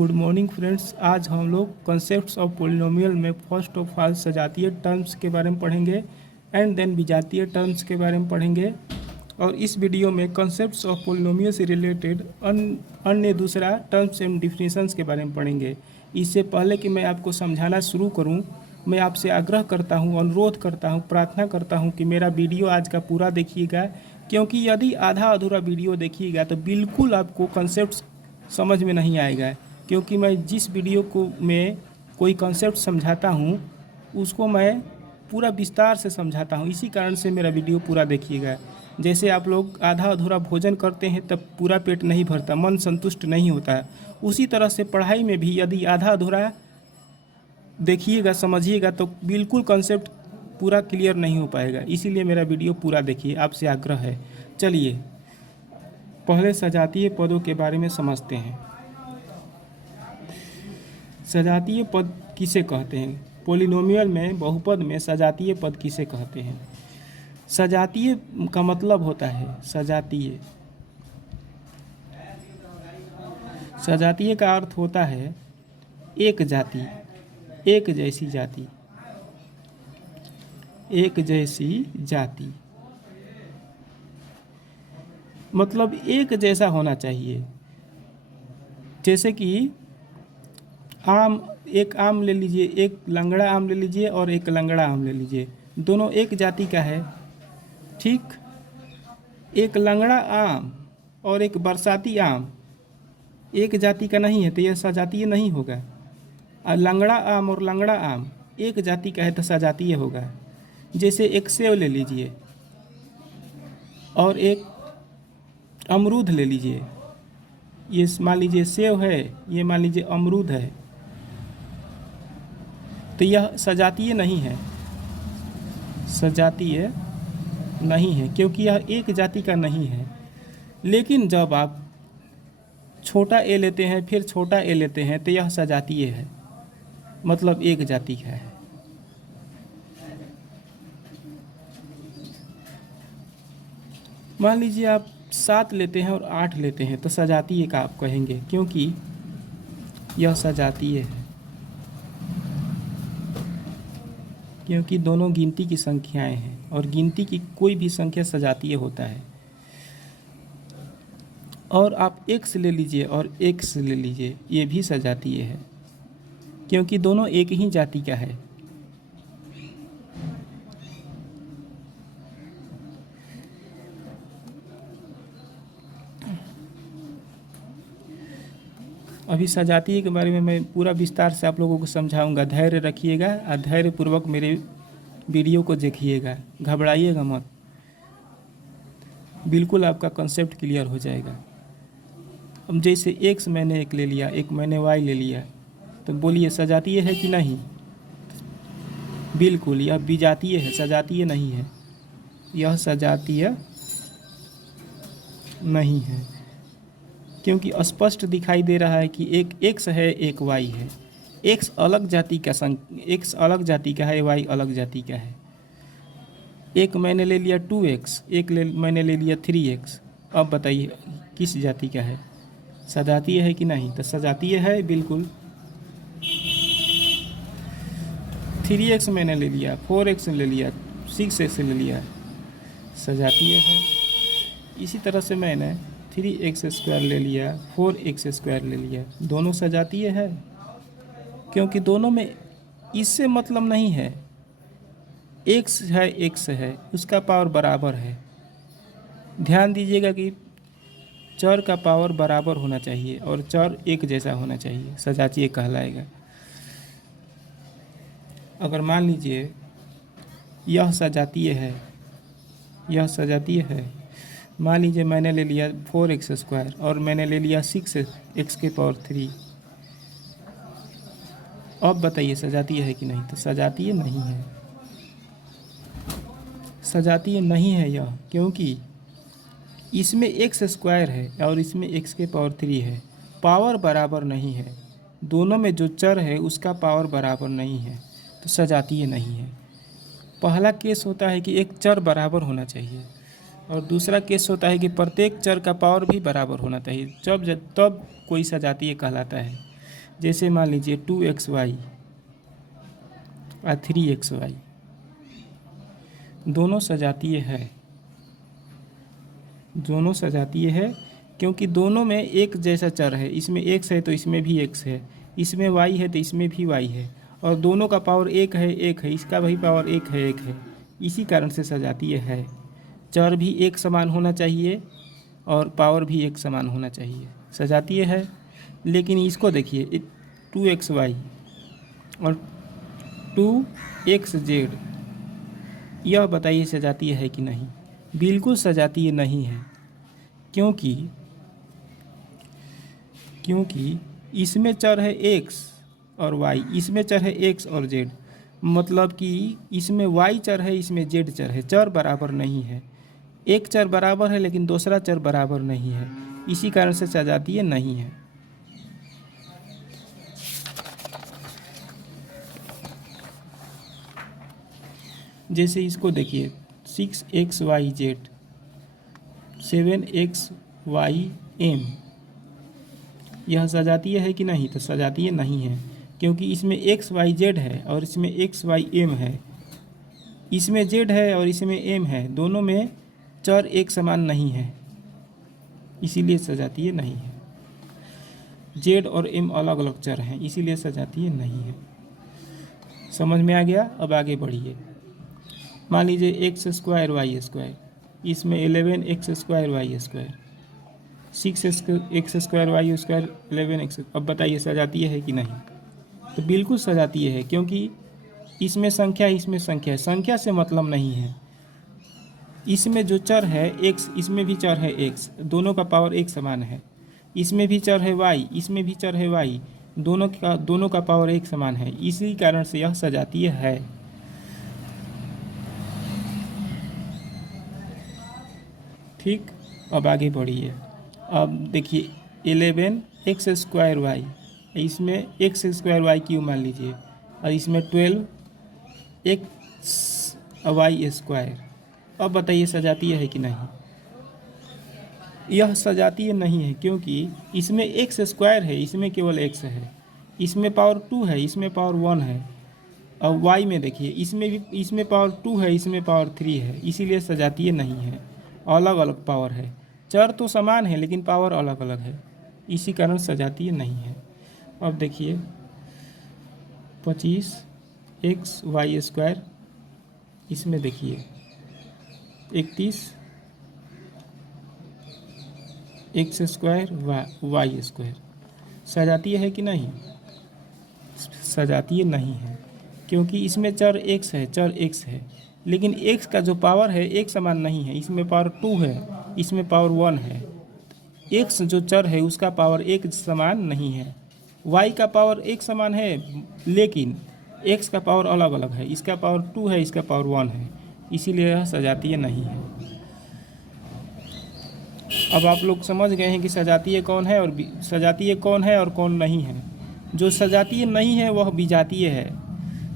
Good morning friends. आज हम लोग कॉन्सेप्ट्स ऑफ पोलिनोमियल में फर्स्ट ऑफ ऑल सजातीय टर्म्स के बारे में पढ़ेंगे एंड देन विजातीय टर्म्स के बारे में पढ़ेंगे। और इस वीडियो में कॉन्सेप्ट्स ऑफ पोलिनोमियल से रिलेटेड अन्य दूसरा टर्म्स एंड डिफिनेशंस के बारे में पढ़ेंगे। इससे पहले कि मैं आपको समझाना शुरू करूं, मैं आपसे आग्रह करता हूं, अनुरोध करता हूं, प्रार्थना करता हूं कि मेरा वीडियो आज का पूरा देखिएगा, क्योंकि यदि आधा अधूरा वीडियो देखिएगा तो बिल्कुल आपको कॉन्सेप्ट्स समझ में नहीं आएगा। क्योंकि मैं जिस वीडियो को में कोई कॉन्सेप्ट समझाता हूँ उसको मैं पूरा विस्तार से समझाता हूँ, इसी कारण से मेरा वीडियो पूरा देखिएगा। जैसे आप लोग आधा अधूरा भोजन करते हैं तब पूरा पेट नहीं भरता, मन संतुष्ट नहीं होता है, उसी तरह से पढ़ाई में भी यदि आधा अधूरा देखिएगा, समझिएगा तो बिल्कुल कॉन्सेप्ट पूरा क्लियर नहीं हो पाएगा। इसीलिए मेरा वीडियो पूरा देखिए, आपसे आग्रह है। चलिए पहले सजातीय पदों के बारे में समझते हैं। सजातीय पद किसे कहते हैं? पोलिनोमियल में, बहुपद में सजातीय पद किसे कहते हैं? सजातीय का मतलब होता है सजातीय। सजातीय का अर्थ होता है एक जाति, एक जैसी जाति, एक जैसी जाति। मतलब एक जैसा होना चाहिए। जैसे कि आम, एक आम ले लीजिए, एक लंगड़ा आम ले लीजिए और एक लंगड़ा आम ले लीजिए, दोनों एक जाति का है, ठीक। एक लंगड़ा आम और एक बरसाती आम एक जाति का नहीं है तो यह सजातीय नहीं होगा। और लंगड़ा आम और लंगड़ा आम एक जाति का है तो सजातीय होगा। जैसे एक सेव ले लीजिए और एक अमरूद ले लीजिए, ये मान लीजिए सेव है, ये मान लीजिए अमरूद है, तो यह सजातीय नहीं है, सजातीय नहीं है, क्योंकि यह एक जाति का नहीं है। लेकिन जब आप छोटा ए लेते हैं फिर छोटा ए लेते हैं तो यह सजातीय है, मतलब एक जाति का है। मान लीजिए आप 7 लेते हैं और 8 लेते हैं तो सजातीय का आप कहेंगे, क्योंकि यह सजातीय है, क्योंकि दोनों गिनती की संख्याएं हैं और गिनती की कोई भी संख्या सजातीय होता है। और आप x ले लीजिए और x ले लीजिए, ये भी सजातीय है, क्योंकि दोनों एक ही जाति का है। अभी सजातीय के बारे में मैं पूरा विस्तार से आप लोगों को समझाऊंगा। धैर्य रखिएगा और धैर्यपूर्वक मेरे वीडियो को देखिएगा, घबराइएगा मत, बिल्कुल आपका कॉन्सेप्ट क्लियर हो जाएगा। अब जैसे x मैंने एक ले लिया, एक मैंने y ले लिया, तो बोलिए सजातीय है कि नहीं? बिल्कुल यह विजातीय है, सजातीय नहीं है, यह सजातीय नहीं है, क्योंकि स्पष्ट दिखाई दे रहा है कि एक x है, एक y है। x अलग जाति का x अलग जाति का है, y अलग जाति का है। एक मैंने ले लिया 2x, एक मैंने ले लिया 3x। अब बताइए किस जाति का है? सजातीय है कि नहीं? तो सजातीय है बिल्कुल। 3x मैंने ले लिया, 4x ले लिया, 6x ले लिया, सजातीय है। इसी तरह से मैंने 3x² ले लिया, 4x² ले लिया, दोनों सजातीय है, क्योंकि दोनों में इससे मतलब नहीं है। x है, x है, उसका पावर बराबर है। ध्यान दीजिएगा कि चर का पावर बराबर होना चाहिए और चर एक जैसा होना चाहिए, सजातीय कहलाएगा। अगर मान लीजिए यह सजातीय है, यह सजातीय है, मान लीजिए मैंने ले लिया 4x² और मैंने ले लिया 6x⁴। अब बताइए सजातीय है कि नहीं? तो सजातीय नहीं है, सजातीय नहीं है यह, क्योंकि इसमें x² है और इसमें x⁴ है, पावर बराबर नहीं है। दोनों में जो चर है उसका पावर बराबर नहीं है, तो सजातीय नहीं है। पहला केस होता है कि एक चर बराबर होना चाहिए और दूसरा केस होता है कि प्रत्येक चर का पावर भी बराबर होना चाहिए, तब कोई सजातीय कहलाता है। जैसे मान लीजिए 2xy और 3xy दोनों सजातीय है, दोनों सजातीय है क्योंकि दोनों में एक जैसा चर है। इसमें x है तो इसमें भी x है, इसमें y है तो इसमें भी y है, और दोनों का पावर एक है, इसका भी पावर एक है। इसी कारण से सजातीय है। चर भी एक समान होना चाहिए और पावर भी एक समान होना चाहिए, सजातीय है। लेकिन इसको देखिए 2xy और 2xz, यह बताइए सजातीय है कि नहीं? बिल्कुल सजातीय नहीं है, क्योंकि इसमें चर है x और y, इसमें चर है x और z, मतलब कि इसमें y चर है, इसमें z चर है। चर बराबर नहीं है, एक चर बराबर है लेकिन दूसरा चर बराबर नहीं है, इसी कारण से सजातीय नहीं है। जैसे इसको देखिए 6xyz 7xym, यह सजातीय है कि नहीं? तो सजातीय नहीं है, क्योंकि इसमें xyz है और इसमें xym है, इसमें z है और इसमें m है, दोनों में चर एक समान नहीं है, इसीलिए सजातीय नहीं है। z और m अलग अलग चर हैं, इसीलिए सजातीय नहीं है। समझ में आ गया? अब आगे बढ़िए। मान लीजिए x स्क्वायर वाई स्क्वायर, इसमें 11x square Y square, 6x square Y square 11x। अब बताइए सजातीय है कि नहीं? तो बिल्कुल सजातीय है, क्योंकि इसमें संख्या इसमें संख्या है, संख्या से मतलब नहीं है। इसमें जो चर है x, इसमें भी चर है x, दोनों का पावर एक समान है। इसमें भी चर है y, इसमें भी चर है y, दोनों का पावर एक समान है, इसी कारण से यह सजातीय है। ठीक, अब आगे बढ़िए। अब देखिए 11x स्क्वायर वाई, इसमें x स्क्वायर वाई क्यों मान लीजिए, और इसमें 12x वाई स्क्वायर। अब बताइए सजातीय है कि नहीं? यह सजातीय नहीं है, क्योंकि इसमें x स्क्वायर है, इसमें केवल x है, इसमें पावर 2 है, इसमें पावर 1 है। और y में देखिए इसमें पावर 2 है, इसमें पावर 3 है, इसीलिए सजातीय नहीं है। अलग अलग पावर है, चर तो समान है लेकिन पावर अलग अलग है, इसी कारण सजातीय नहीं है। अब देखिए 25x वाई स्क्वायर, इसमें देखिए 31x स्क्वायर वाई स्क्वायर, सजातीय है कि नहीं? सजातीय नहीं है, क्योंकि इसमें चर x है, चर x है, लेकिन x का जो पावर है एक समान नहीं है। इसमें पावर 2 है, इसमें पावर 1 है। x जो चर है उसका पावर एक समान नहीं है। y का पावर एक समान है, लेकिन x का पावर अलग अलग है, इसका पावर 2 है, इसका पावर 1 है, इसीलिए यह सजातीय नहीं है। अब आप लोग समझ गए हैं कि सजातीय कौन है और कौन नहीं है। जो सजातीय नहीं है वह विजातीय है।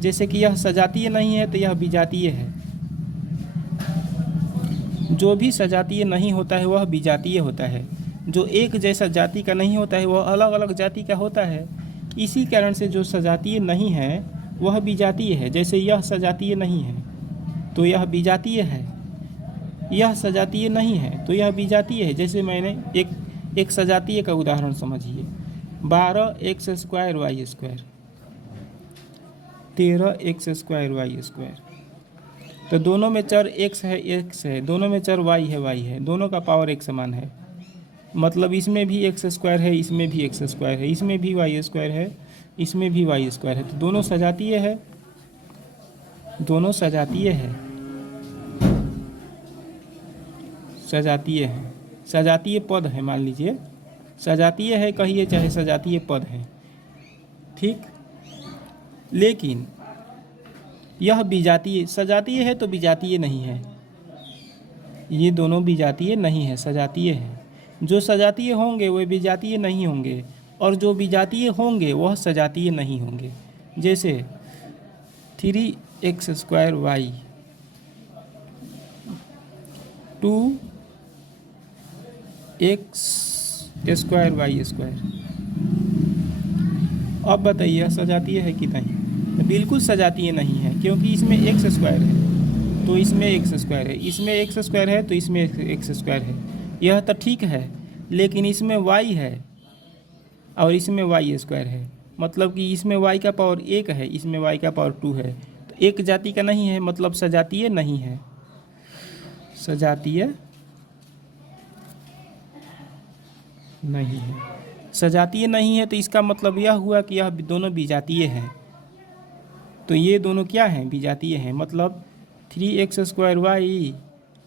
जैसे कि यह सजातीय नहीं है तो यह विजातीय है। जो भी सजातीय नहीं होता है वह विजातीय होता है। जो एक जैसा जाति का नहीं होता है वह अलग अलग जाति का होता है। इसी कारण से जो सजातीय नहीं है वह विजातीय है। जैसे यह सजातीय नहीं है तो यह विजातीय है, यह सजातीय नहीं है तो यह विजातीय है। जैसे मैंने एक सजातीय का उदाहरण समझिए, 12x square Y square, 13x square Y square, तो दोनों में चर x है, दोनों में चर y है, दोनों का पावर एक समान है। मतलब इसमें भी x स्क्वायर है, इसमें भी x स्क्वायर है, इसमें भी y स्क्वायर है, इसमें भी y स्क्वायर है, तो दोनों सजातीय है, दोनों सजातीय है, सजातीय है। सजातीय पद है, मान लीजिए सजातीय है कहिए चाहे सजातीय पद है, ठीक। लेकिन यह विजातीय, सजातीय है तो विजातीय नहीं है। ये दोनों विजातीय नहीं है, सजातीय है। जो सजातीय होंगे वे विजातीय नहीं होंगे, और जो विजातीय होंगे वह सजातीय नहीं होंगे। जैसे 3x square Y, 2x square Y square, अब बताइए यह सजातीय है कि नहीं? तो बिल्कुल सजातीय नहीं है, क्योंकि इसमें एक्स स्क्वायर है तो इसमें एक्स स्क्वायर है, इसमें एक्स स्क्वायर है तो इसमें एक्स स्क्वायर है। यह तो ठीक है, लेकिन इसमें वाई है और इसमें वाई स्क्वायर है, मतलब कि इसमें वाई का पावर 1 है, इसमें वाई का पावर 2 है, तो एक जाति का नहीं है, मतलब सजातीय नहीं है। सजातीय नहीं है, सजातीय नहीं है, तो इसका मतलब यह हुआ कि यह दोनों विजातीय हैं। तो ये दोनों क्या हैं? विजातीय हैं, मतलब 3x square Y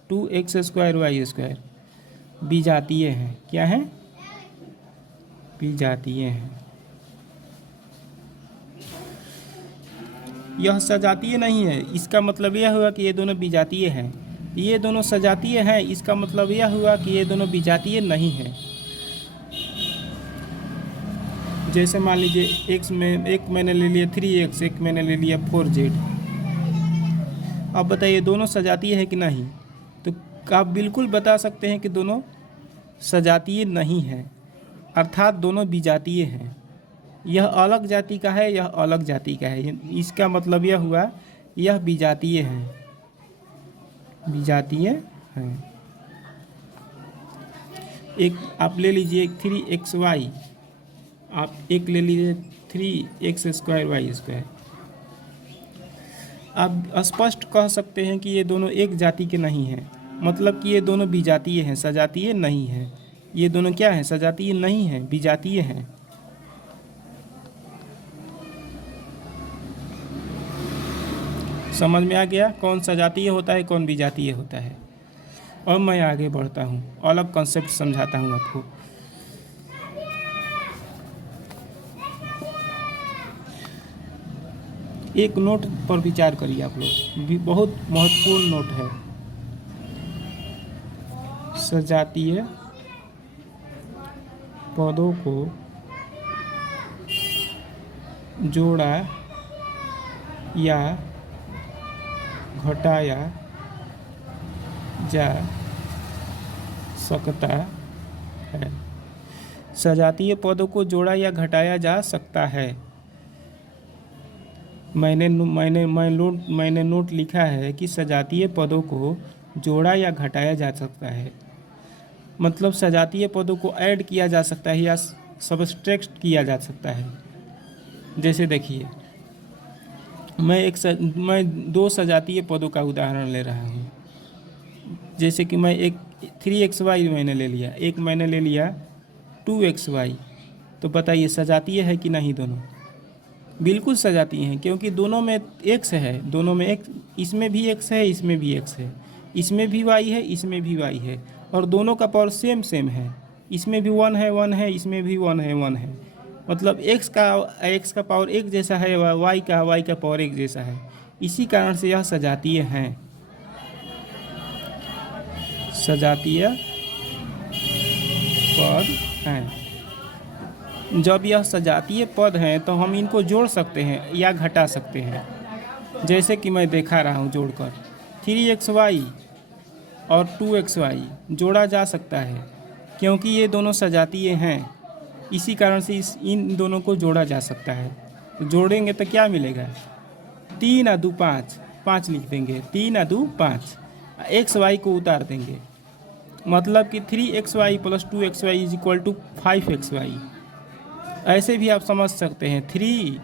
2x square Y square विजातीय हैं। क्या हैं? विजातीय हैं। यह सजातीय नहीं है, इसका मतलब यह हुआ कि ये दोनों विजातीय हैं। ये दोनों सजातीय हैं, इसका मतलब यह हुआ कि ये दोनों विजातीय नहीं हैं। जैसे मान लीजिए x में एक मैंने ले लिया 3x, एक मैंने ले लिया 4z। अब बताइए दोनों सजातीय है कि नहीं? तो आप बिल्कुल बता सकते हैं कि दोनों सजातीय नहीं हैं, अर्थात दोनों विजातीय हैं। यह अलग जाति का है, यह अलग जाति का है, इसका मतलब यह हुआ यह विजातीय है, विजातीय है। एक आप ले लीजिए 3xy, आप एक ले लीजिए 3x स्क्वायर वाई स्क्वायर। आप स्पष्ट कह सकते हैं कि ये दोनों एक जाति के नहीं हैं, मतलब कि ये दोनों विजातीय हैं, सजातीय नहीं हैं। ये दोनों क्या हैं? सजातीय नहीं हैं, विजातीय हैं। समझ में आ गया कौन सजातीय होता है, कौन विजातीय होता है? और मैं आगे बढ़ता हूँ, अलग कॉन्सेप्ट समझाता हूँ आपको। एक नोट पर विचार करिए आप लोग, भी बहुत महत्वपूर्ण नोट है। सजातीय पदों को जोड़ा या घटाया जा सकता है। सजातीय पदों को जोड़ा या घटाया जा सकता है। मैंने नोट लिखा है कि सजातीय पदों को जोड़ा या घटाया जा सकता है, मतलब सजातीय पदों को ऐड किया जा सकता है या सब्सट्रैक्ट किया जा सकता है। जैसे देखिए मैं दो सजातीय पदों का उदाहरण ले रहा हूँ। जैसे कि मैं एक 3xy मैंने ले लिया, एक मैंने ले लिया 2xy। तो बताइए सजातीय है कि नहीं? दोनों बिल्कुल सजातीय हैं, क्योंकि दोनों में x है, दोनों में x, इसमें भी x है, इसमें भी x है, इसमें भी y है, इसमें भी y है, और दोनों का पावर सेम सेम है। इसमें भी 1 है 1 है, इसमें भी 1 है 1 है, मतलब x का पावर एक जैसा है, y का पावर एक जैसा है। इसी कारण से यह सजातीय हैं, सजातीय पद हैं। जब यह सजातीय पद हैं तो हम इनको जोड़ सकते हैं या घटा सकते हैं। जैसे कि मैं दिखा रहा हूँ जोड़कर 3xy और 2xy जोड़ा जा सकता है, क्योंकि ये दोनों सजातीय हैं। इसी कारण से इन दोनों को जोड़ा जा सकता है। तो जोड़ेंगे तो क्या मिलेगा? 3 और 2 5, 5 लिख देंगे, 3 और 2 5, xy को उतार देंगे, मतलब कि 3xy + 2xy = 5xy। ऐसे भी आप समझ सकते हैं 3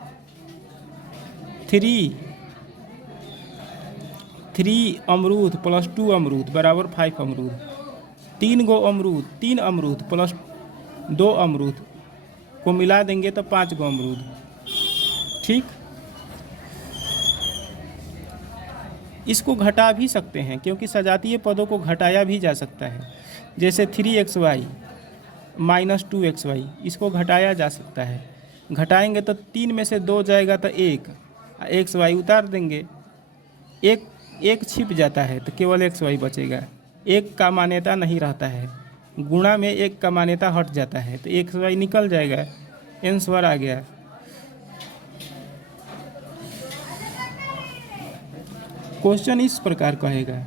अमरूद + 2 अमरूद = 5 अमरूद। 3 गो अमरूद, 3 अमरूद + 2 अमरूद को मिला देंगे तो 5 गो अमरूद। ठीक, इसको घटा भी सकते हैं, क्योंकि सजातीय पदों को घटाया भी जा सकता है। जैसे 3xy - 2xy, इसको घटाया जा सकता है। घटाएंगे तो 3 में से 2 जाएगा तो 1, xy उतार देंगे, एक छिप जाता है तो केवल xy बचेगा। एक का मान्यता नहीं रहता है, गुणा में एक का मान्यता हट जाता है तो xy निकल जाएगा, आंसर आ गया। क्वेश्चन इस प्रकार कहेगा,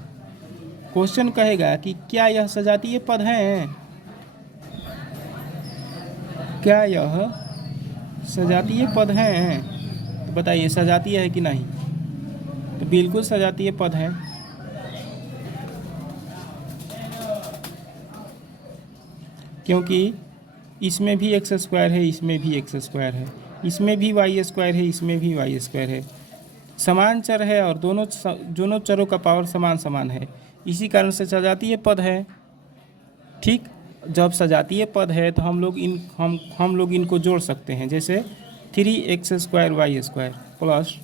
क्वेश्चन कहेगा कि क्या यह सजातीय पद हैं? क्या यह सजातीय पद हैं, तो बताइए सजातीय है कि नहीं? तो बिल्कुल सजातीय पद है। क्योंकि इसमें भी एक्स स्क्वायर है, इसमें भी एक्स स्क्वायर है, इसमें भी वाई स्क्वायर है, इसमें भी वाई स्क्वायर है। समान चर है और दोनों चरों का पावर समान समान है, इसी कारण से सजातीय पद है। ठीक, जब सजातीय पद है तो हम लोग इनको जोड़ सकते हैं। जैसे 3x square Y square plus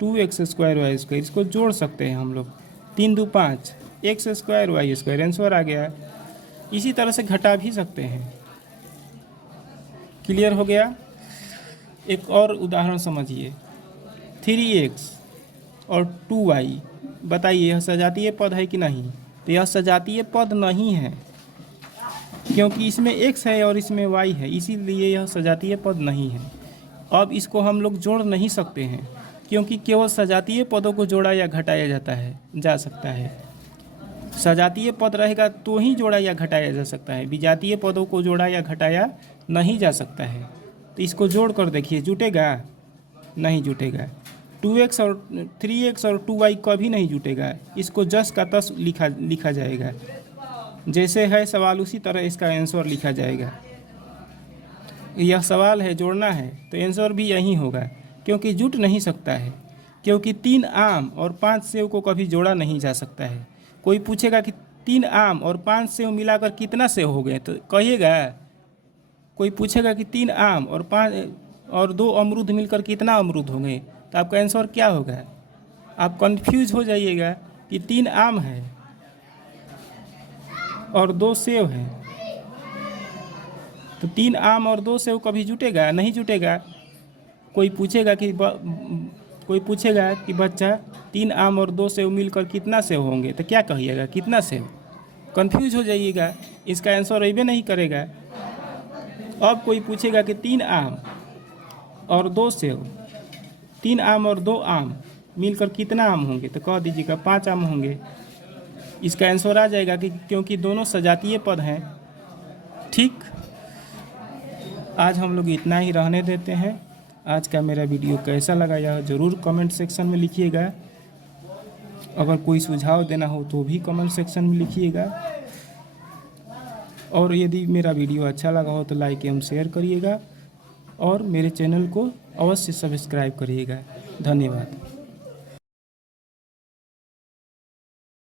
2x square Y square, इसको जोड़ सकते हैं हम लोग। 3 2 5 X square Y square, answer आ गया। इसी तरह से घटा भी सकते हैं। क्लियर हो गया? एक और उदाहरण समझिए, 3x और 2y, बताइए यह सजातीय पद है कि नहीं? तो यह सजातीय पद नहीं है, क्योंकि इसमें x है और इसमें y है, इसीलिए यह सजातीय पद नहीं है। अब इसको हम लोग जोड़ नहीं सकते हैं, क्योंकि केवल सजातीय पदों को जोड़ा या घटाया जा सकता है। सजातीय पद रहेगा तो ही जोड़ा या घटाया जा सकता है, विजातीय पदों को जोड़ा या घटाया नहीं जा सकता है। तो इसको जोड़ कर देखिए, जुटेगा? नहीं जुटेगा। 2x और 3x और 2y कभी नहीं जुटेगा, इसको जस का तस लिखा जाएगा। जैसे है सवाल उसी तरह इसका आंसर लिखा जाएगा। यह सवाल है, जोड़ना है, तो आंसर भी यही होगा, क्योंकि जुट नहीं सकता है। क्योंकि 3 आम और 5 सेव को कभी जोड़ा नहीं जा सकता है। कोई पूछेगा कि 3 आम और 5 सेव मिलाकर कितना सेव हो गए, तो कहिएगा? कोई पूछेगा कि 3 आम और 2 अमरूद मिलकर कितना अमरूद हो गए, तो आपका आंसर क्या होगा? आप कंफ्यूज हो जाइएगा कि 3 आम है और 2 सेव है, तो 3 आम और 2 सेव कभी जुटेगा? नहीं जुटेगा। कोई पूछेगा कि बच्चा 3 आम और 2 सेव मिलकर कितना सेव होंगे, तो क्या कहिएगा? कितना सेव? कंफ्यूज हो जाइएगा, इसका आंसर अइबे नहीं करेगा। अब कोई पूछेगा कि 3 आम और 2 सेव, 3 आम और 2 आम मिलकर कितना आम होंगे, तो कह दीजिएगा 5 आम होंगे। इसका आंसर आ जाएगा कि क्योंकि दोनों सजातीय पद हैं। ठीक, आज हम लोग इतना ही रहने देते हैं। आज का मेरा वीडियो कैसा लगा यह ज़रूर कमेंट सेक्शन में लिखिएगा। अगर कोई सुझाव देना हो तो भी कमेंट सेक्शन में लिखिएगा। और यदि मेरा वीडियो अच्छा लगा हो तो लाइक एवं शेयर करिएगा और मेरे चैनल को अवश्य सब्सक्राइब करिएगा। धन्यवाद।